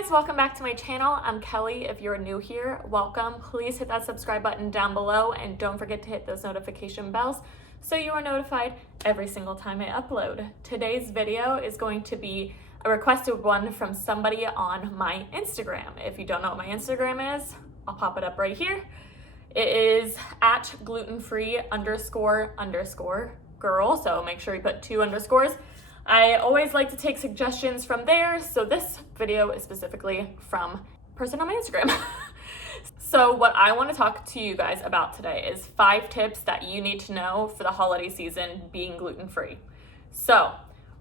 guys, welcome back to my channel. I'm Kelly. If you're new here, welcome. Please hit that subscribe button down below and don't forget to hit those notification bells so you are notified every single time I upload. Today's video is going to be a requested one from somebody on my Instagram. If you don't know what my Instagram is, I'll pop it up right here. It is at gluten-free __ girl, so make sure you put 2 underscores. I always like to take suggestions from there, so this video is specifically from a person on my Instagram. So what I want to talk to you guys about today is 5 tips that you need to know for the holiday season being gluten-free. So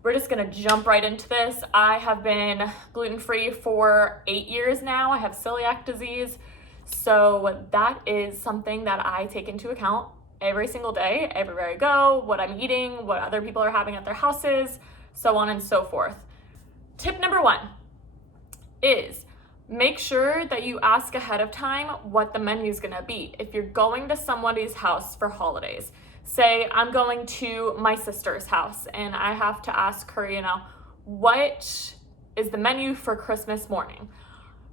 we're just gonna jump right into this. I have been gluten-free for 8 years now. I have celiac disease, so that is something that I take into account every single day, everywhere I go, what I'm eating, what other people are having at their houses, so on and so forth. Tip number 1 is make sure that you ask ahead of time what the menu is gonna be. If you're going to somebody's house for holidays, say I'm going to my sister's house and I have to ask her, what is the menu for Christmas morning?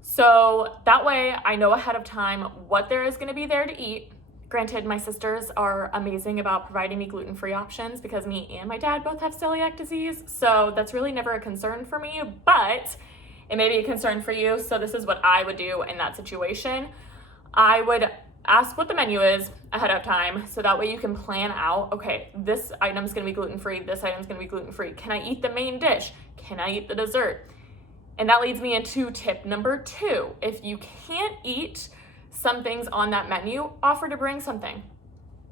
So that way I know ahead of time what there is gonna be there to eat. Granted, my sisters are amazing about providing me gluten-free options because me and my dad both have celiac disease, so that's really never a concern for me, but it may be a concern for you, so this is what I would do in that situation. I would ask what the menu is ahead of time, so that way you can plan out, okay, this item's gonna be gluten-free, this item's gonna be gluten-free. Can I eat the main dish? Can I eat the dessert? And that leads me into tip number 2. If you can't eat some things on that menu, offer to bring something.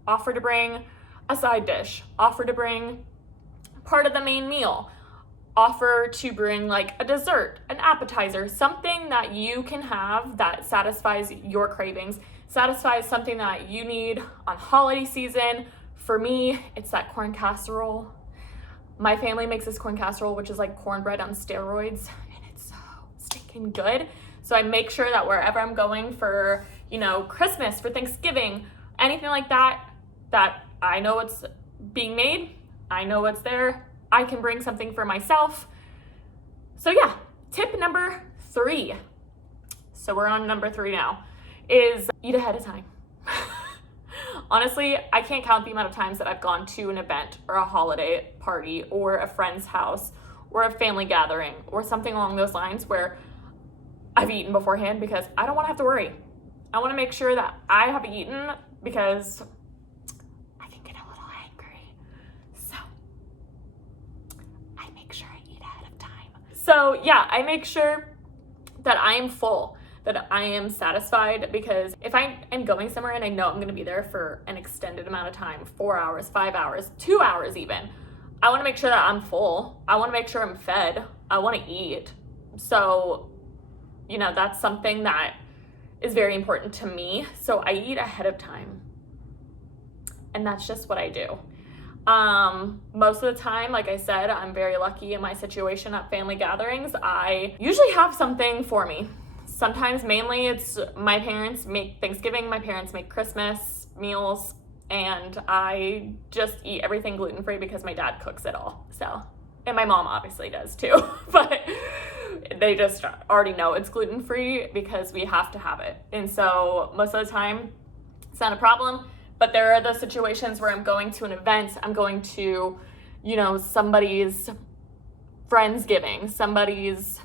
Offer to bring a side dish. Offer to bring part of the main meal. Offer to bring like a dessert, an appetizer, something that you can have that satisfies your cravings, satisfies something that you need on holiday season. For me, it's that corn casserole. My family makes this corn casserole, which is like cornbread on steroids, and it's so stinking good. So I make sure that wherever I'm going for, Christmas, for Thanksgiving, anything like that, that I know what's being made, I know what's there, I can bring something for myself. So yeah, tip number 3. So we're on number 3 now, is eat ahead of time. Honestly, I can't count the amount of times that I've gone to an event or a holiday party or a friend's house or a family gathering or something along those lines where I've eaten beforehand because I don't want to have to worry. I want to make sure that I have eaten because I can get a little angry. So I make sure I eat ahead of time. So yeah, I make sure that I am full, that I am satisfied, because if I am going somewhere and I know I'm going to be there for an extended amount of time, 4 hours, 5 hours, 2 hours even, I want to make sure that I'm full. I want to make sure I'm fed. I want to eat. So that's something that is very important to me. So I eat ahead of time. And that's just what I do. Most of the time, like I said, I'm very lucky in my situation at family gatherings. I usually have something for me. Sometimes mainly it's my parents make Thanksgiving, my parents make Christmas meals, and I just eat everything gluten-free because my dad cooks it all. So, and my mom obviously does too, but they just already know it's gluten-free because we have to have it. And so most of the time it's not a problem, but there are those situations where I'm going to an event, I'm going to, somebody's Friendsgiving, somebody's,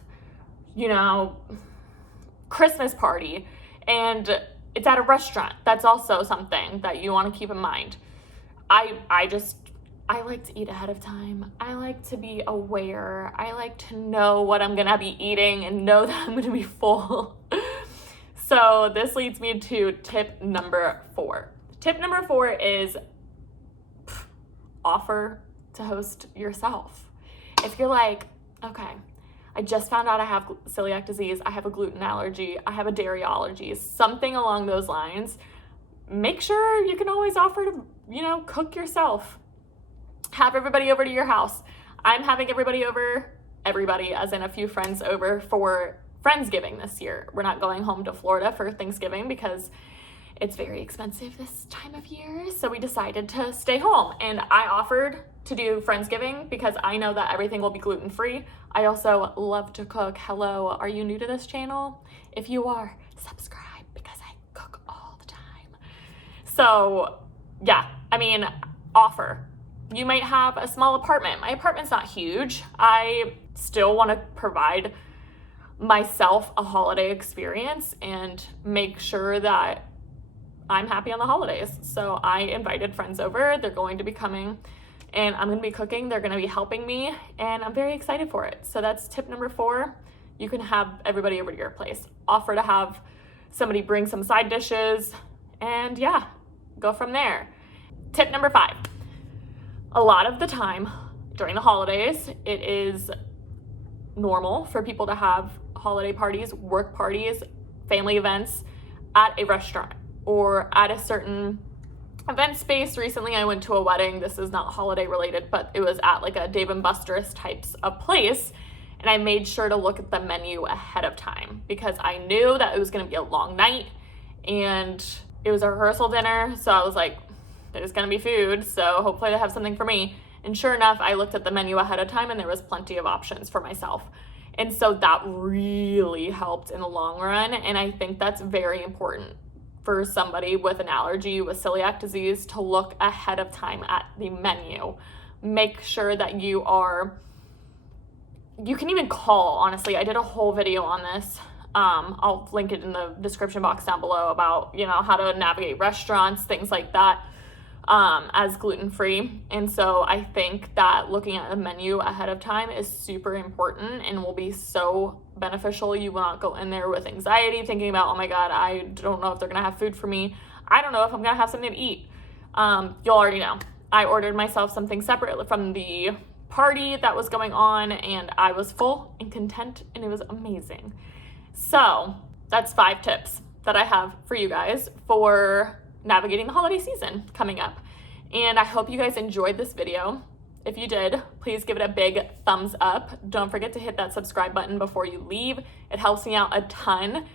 Christmas party, and it's at a restaurant. That's also something that you want to keep in mind. I like to eat ahead of time. I like to be aware. I like to know what I'm gonna be eating and know that I'm gonna be full. So this leads me to tip number 4. Tip number 4 is offer to host yourself. If you're like, okay, I just found out I have celiac disease, I have a gluten allergy, I have a dairy allergy, something along those lines, make sure you can always offer to, cook yourself. Have everybody over to your house. I'm having everybody as in a few friends over for Friendsgiving this year. We're not going home to Florida for Thanksgiving because it's very expensive this time of year, so we decided to stay home. And I offered to do Friendsgiving because I know that everything will be gluten-free. I also love to cook. Hello, are you new to this channel? If you are, subscribe because I cook all the time. So yeah, I mean, offer. You might have a small apartment. My apartment's not huge. I still want to provide myself a holiday experience and make sure that I'm happy on the holidays. So I invited friends over. They're going to be coming and I'm going to be cooking. They're going to be helping me and I'm very excited for it. So that's tip number 4. You can have everybody over to your place. Offer to have somebody bring some side dishes and yeah, go from there. Tip number 5. A lot of the time during the holidays, it is normal for people to have holiday parties, work parties, family events at a restaurant or at a certain event space. Recently, I went to a wedding. This is not holiday related, but it was at like a Dave & Buster's types of place. And I made sure to look at the menu ahead of time because I knew that it was going to be a long night and it was a rehearsal dinner. So I was like, there's going to be food. So hopefully they have something for me. And sure enough, I looked at the menu ahead of time and there was plenty of options for myself. And so that really helped in the long run. And I think that's very important for somebody with an allergy, with celiac disease, to look ahead of time at the menu. Make sure that you can even call, honestly. I did a whole video on this. I'll link it in the description box down below about, how to navigate restaurants, things like that. As gluten-free. And so I think that looking at the menu ahead of time is super important and will be so beneficial. You will not go in there with anxiety thinking about, oh my God, I don't know if they're going to have food for me. I don't know if I'm going to have something to eat. You'll already know. I ordered myself something separate from the party that was going on and I was full and content and it was amazing. So that's 5 tips that I have for you guys for navigating the holiday season coming up. And I hope you guys enjoyed this video. If you did, please give it a big thumbs up. Don't forget to hit that subscribe button before you leave. It helps me out a ton.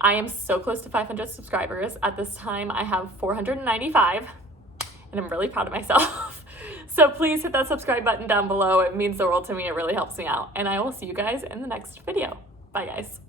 I am so close to 500 subscribers. At this time, I have 495, and I'm really proud of myself. So please hit that subscribe button down below. It means the world to me. It really helps me out. And I will see you guys in the next video. Bye, guys.